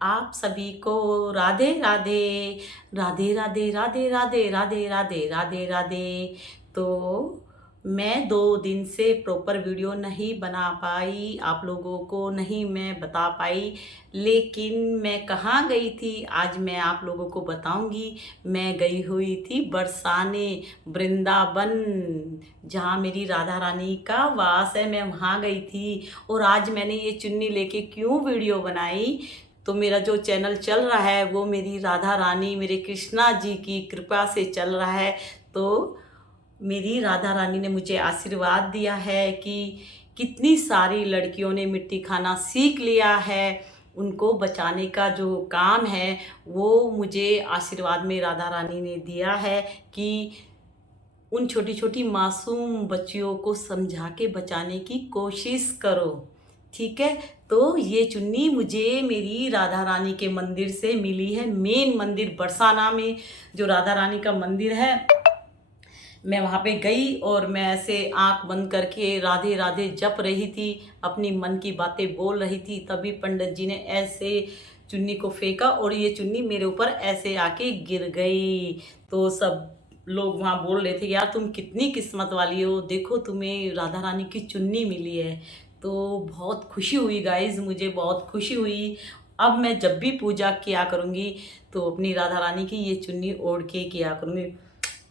आप सभी को राधे राधे राधे राधे राधे राधे राधे राधे राधे राधे। तो मैं 2 दिन से प्रॉपर वीडियो नहीं बना पाई, आप लोगों को नहीं मैं बता पाई, लेकिन मैं कहाँ गई थी आज मैं आप लोगों को बताऊंगी। मैं गई हुई थी बरसाने, वृंदावन, जहाँ मेरी राधा रानी का वास है, मैं वहाँ गई थी। और आज मैंने ये चुन्नी लेके क्यों वीडियो बनाई, तो मेरा जो चैनल चल रहा है वो मेरी राधा रानी, मेरे कृष्णा जी की कृपा से चल रहा है। तो मेरी राधा रानी ने मुझे आशीर्वाद दिया है कि कितनी सारी लड़कियों ने मिट्टी खाना सीख लिया है, उनको बचाने का जो काम है वो मुझे आशीर्वाद में राधा रानी ने दिया है कि उन छोटी छोटी मासूम बच्चियों को समझा के बचाने की कोशिश करो। ठीक है, तो ये चुन्नी मुझे मेरी राधा रानी के मंदिर से मिली है, मेन मंदिर बरसाना में जो राधा रानी का मंदिर है। मैं वहाँ पे गई और मैं ऐसे आंख बंद करके राधे राधे जप रही थी, अपनी मन की बातें बोल रही थी। तभी पंडित जी ने ऐसे चुन्नी को फेंका और ये चुन्नी मेरे ऊपर ऐसे आके गिर गई। तो सब लोग वहाँ बोल रहे थे, यार तुम कितनी किस्मत वाली हो, देखो तुम्हें राधा रानी की चुन्नी मिली है। तो बहुत खुशी हुई गाइज, मुझे बहुत खुशी हुई। अब मैं जब भी पूजा किया करूँगी तो अपनी राधा रानी की ये चुन्नी ओढ़ के किया करूँगी।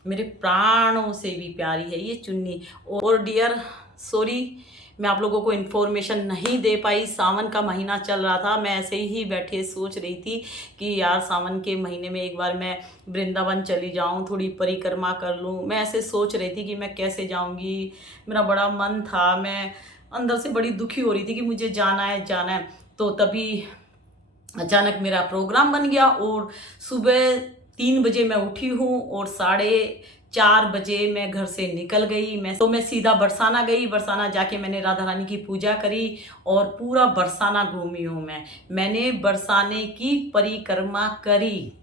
मेरे प्राणों से भी प्यारी है ये चुन्नी। और डियर सॉरी, मैं आप लोगों को इन्फॉर्मेशन नहीं दे पाई, सावन का महीना चल रहा था, मैं ऐसे ही बैठे सोच रही थी कि यार सावन के महीने में एक बार मैं वृंदावन चली जाऊं, थोड़ी परिक्रमा कर लूं। मैं ऐसे सोच रही थी कि मैं कैसे जाऊंगी, मेरा बड़ा मन था, मैं अंदर से बड़ी दुखी हो रही थी कि मुझे जाना है जाना है। तो तभी अचानक मेरा प्रोग्राम बन गया और सुबह 3 बजे मैं उठी हूँ और 4:30 बजे मैं घर से निकल गई। मैं सीधा बरसाना गई। बरसाना जाके मैंने राधा रानी की पूजा करी और पूरा बरसाना घूमी हूँ। मैंने बरसाने की परिक्रमा करी,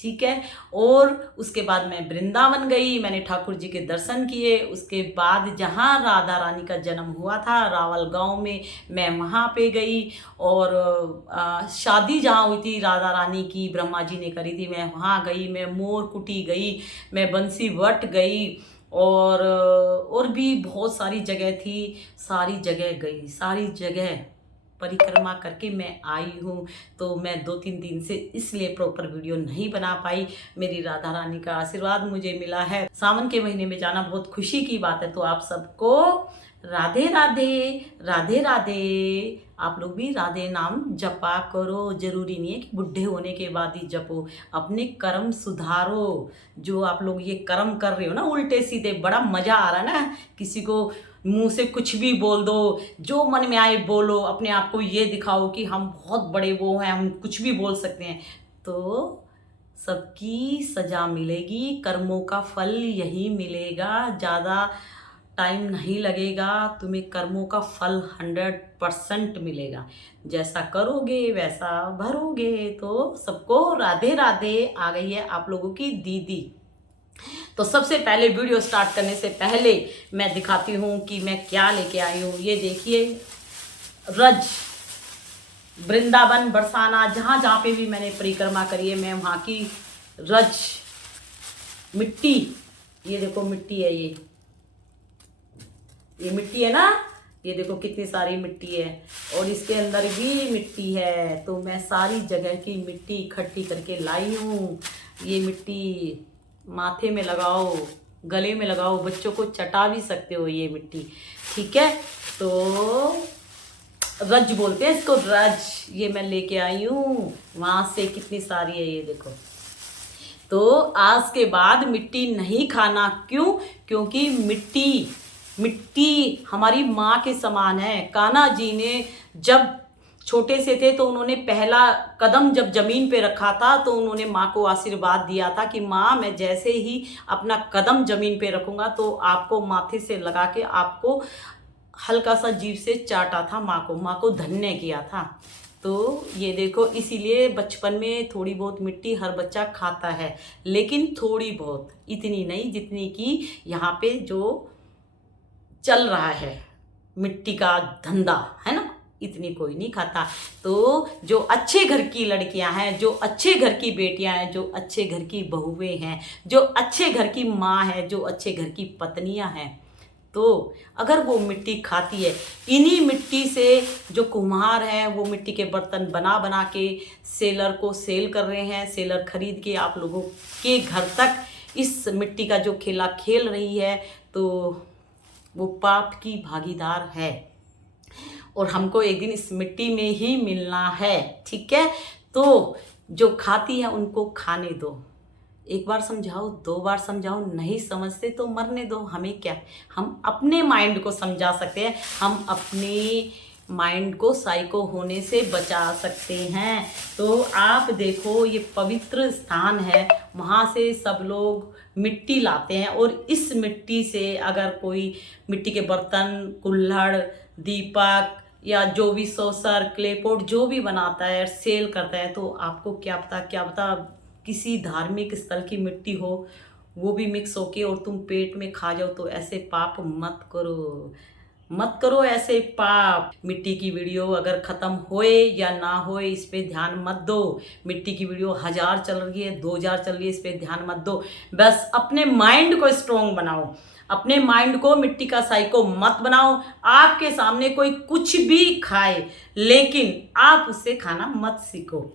ठीक है। और उसके बाद मैं वृंदावन गई, मैंने ठाकुर जी के दर्शन किए। उसके बाद जहाँ राधा रानी का जन्म हुआ था रावल गांव में, मैं वहाँ पे गई। और शादी जहाँ हुई थी राधा रानी की, ब्रह्मा जी ने करी थी, मैं वहाँ गई। मैं मोरकुटी गई, मैं बंसी वट गई, और भी बहुत सारी जगह थी। सारी जगह गई, सारी जगह परिक्रमा करके मैं आई हूँ। तो मैं 2-3 दिन से इसलिए प्रॉपर वीडियो नहीं बना पाई। मेरी राधा रानी का आशीर्वाद मुझे मिला है। सावन के महीने में जाना बहुत खुशी की बात है। तो आप सबको राधे राधे राधे राधे। आप लोग भी राधे नाम जपा करो, जरूरी नहीं है कि बुढ़े होने के बाद ही जपो। अपने कर्म सुधारो। जो आप लोग ये कर्म कर रहे हो ना उल्टे सीधे, बड़ा मजा आ रहा है ना, किसी को मुंह से कुछ भी बोल दो, जो मन में आए बोलो, अपने आप को ये दिखाओ कि हम बहुत बड़े वो हैं, हम कुछ भी बोल सकते हैं। तो सबकी सजा मिलेगी, कर्मों का फल यही मिलेगा, ज़्यादा टाइम नहीं लगेगा, तुम्हें कर्मों का फल 100% मिलेगा। जैसा करोगे वैसा भरोगे। तो सबको राधे राधे। आ गई है आप लोगों की दीदी। तो सबसे पहले वीडियो स्टार्ट करने से पहले मैं दिखाती हूँ कि मैं क्या लेके आई हूँ। ये देखिए, रज, वृंदावन, बरसाना, जहाँ जहाँ पे भी मैंने परिक्रमा करी है, मैं वहाँ की रज मिट्टी, ये देखो मिट्टी है, ये मिट्टी है ना, ये देखो कितनी सारी मिट्टी है और इसके अंदर भी मिट्टी है। तो मैं सारी जगह की मिट्टी इकट्ठी करके लाई हूँ। ये मिट्टी माथे में लगाओ, गले में लगाओ, बच्चों को चटा भी सकते हो ये मिट्टी, ठीक है। तो रज बोलते हैं इसको, रज। ये मैं लेके आई हूँ वहां से, कितनी सारी है ये देखो। तो आज के बाद मिट्टी नहीं खाना, क्यों? क्योंकि मिट्टी हमारी माँ के समान है। कान्हा जी ने जब छोटे से थे तो उन्होंने पहला कदम जब जमीन पे रखा था तो उन्होंने माँ को आशीर्वाद दिया था कि माँ, मैं जैसे ही अपना कदम जमीन पे रखूंगा तो आपको माथे से लगा के आपको हल्का सा जीभ से चाटा था, माँ को धन्य किया था। तो ये देखो, इसीलिए बचपन में थोड़ी बहुत मिट्टी हर बच्चा खाता है, लेकिन थोड़ी बहुत, इतनी नहीं जितनी कि यहाँ पे जो चल रहा है मिट्टी का धंधा, है ना। इतनी कोई नहीं खाता। तो जो अच्छे घर की लड़कियां हैं, जो अच्छे घर की बेटियां हैं, जो अच्छे घर की बहुएं हैं, जो अच्छे घर की माँ है, जो अच्छे घर की पत्नियां हैं, तो अगर वो मिट्टी खाती है, इन्हीं मिट्टी से जो कुम्हार हैं वो मिट्टी के बर्तन बना बना के सेलर को सेल कर रहे हैं, सेलर खरीद के आप लोगों के घर तक इस मिट्टी का जो खेला खेल रही है, तो वो पाप की भागीदार है और हमको एक दिन इस मिट्टी में ही मिलना है। ठीक है, तो जो खाती है उनको खाने दो। एक बार समझाओ, दो बार समझाओ, नहीं समझते तो मरने दो, हमें क्या। हम अपने माइंड को समझा सकते हैं, हम अपने माइंड को साइको होने से बचा सकते हैं। तो आप देखो, ये पवित्र स्थान है, वहाँ से सब लोग मिट्टी लाते हैं और इस मिट्टी से अगर कोई मिट्टी के बर्तन, कुल्हड़, दीपक या जो भी सौसर, क्लेपोट जो भी बनाता है, सेल करता है, तो आपको क्या पता किसी धार्मिक स्थल की मिट्टी हो, वो भी मिक्स होके और तुम पेट में खा जाओ। तो ऐसे पाप मत करो, मत करो ऐसे पाप। मिट्टी की वीडियो अगर ख़त्म होए या ना होए इस पे ध्यान मत दो। मिट्टी की वीडियो 1000 चल रही है, 2000 चल रही है, इस पे ध्यान मत दो। बस अपने माइंड को स्ट्रोंग बनाओ, अपने माइंड को मिट्टी का साइको मत बनाओ। आपके सामने कोई कुछ भी खाए, लेकिन आप उससे खाना मत सीखो।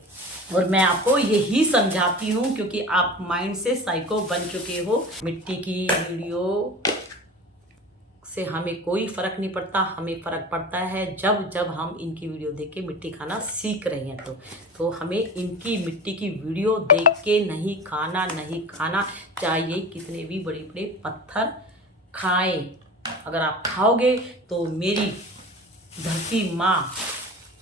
और मैं आपको यही समझाती हूँ क्योंकि आप माइंड से साइको बन चुके हो। मिट्टी की वीडियो से हमें कोई फ़र्क नहीं पड़ता, हमें फ़र्क पड़ता है जब जब हम इनकी वीडियो देख के मिट्टी खाना सीख रहे हैं। तो हमें इनकी मिट्टी की वीडियो देख के नहीं खाना चाहिए, कितने भी बड़े बड़े पत्थर खाएं। अगर आप खाओगे तो मेरी धरती माँ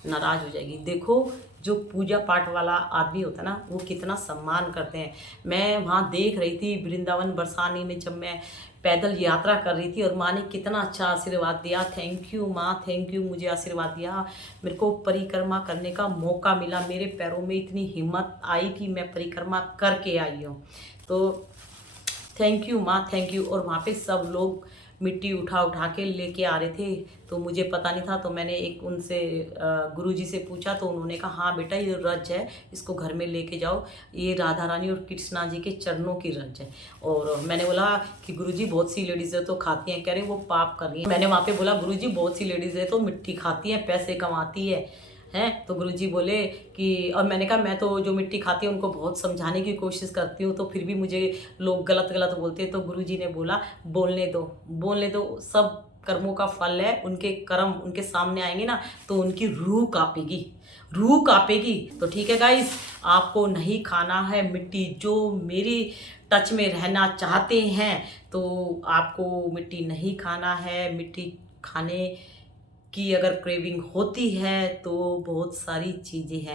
नाराज़ हो जाएगी। देखो, जो पूजा पाठ वाला आदमी होता है ना, वो कितना सम्मान करते हैं। मैं वहाँ देख रही थी वृंदावन बरसाने में, जब मैं पैदल यात्रा कर रही थी, और माँ ने कितना अच्छा आशीर्वाद दिया। थैंक यू माँ, थैंक यू, मुझे आशीर्वाद दिया। मेरे को परिक्रमा करने का मौका मिला, मेरे पैरों में इतनी हिम्मत आई कि मैं परिक्रमा करके आई हूँ। तो थैंक यू माँ, थैंक यू। और वहाँ पे सब लोग मिट्टी उठा उठा के लेके आ रहे थे, तो मुझे पता नहीं था। तो मैंने एक उनसे गुरुजी से पूछा, तो उन्होंने कहा हाँ बेटा, ये रज है, इसको घर में लेके जाओ, ये राधा रानी और कृष्णा जी के चरणों की रज है। और मैंने बोला कि गुरुजी बहुत सी लेडीज़ें तो खाती हैं, कह रहे वो पाप कर रही हैं। मैंने वहाँ पे बोला गुरुजी बहुत सी लेडीज़ें तो मिट्टी खाती हैं, पैसे कमाती है हैं। तो गुरुजी बोले कि, और मैंने कहा मैं तो जो मिट्टी खाती है उनको बहुत समझाने की कोशिश करती हूँ, तो फिर भी मुझे लोग गलत गलत बोलते हैं। तो गुरुजी ने बोला बोलने दो, बोलने दो, सब कर्मों का फल है, उनके कर्म उनके सामने आएंगे ना, तो उनकी रूह कांपेगी, रूह कांपेगी। तो ठीक है गाइस, आपको नहीं खाना है मिट्टी। जो मेरी टच में रहना चाहते हैं तो आपको मिट्टी नहीं खाना है। मिट्टी खाने की अगर क्रेविंग होती है तो बहुत सारी चीज़ें हैं।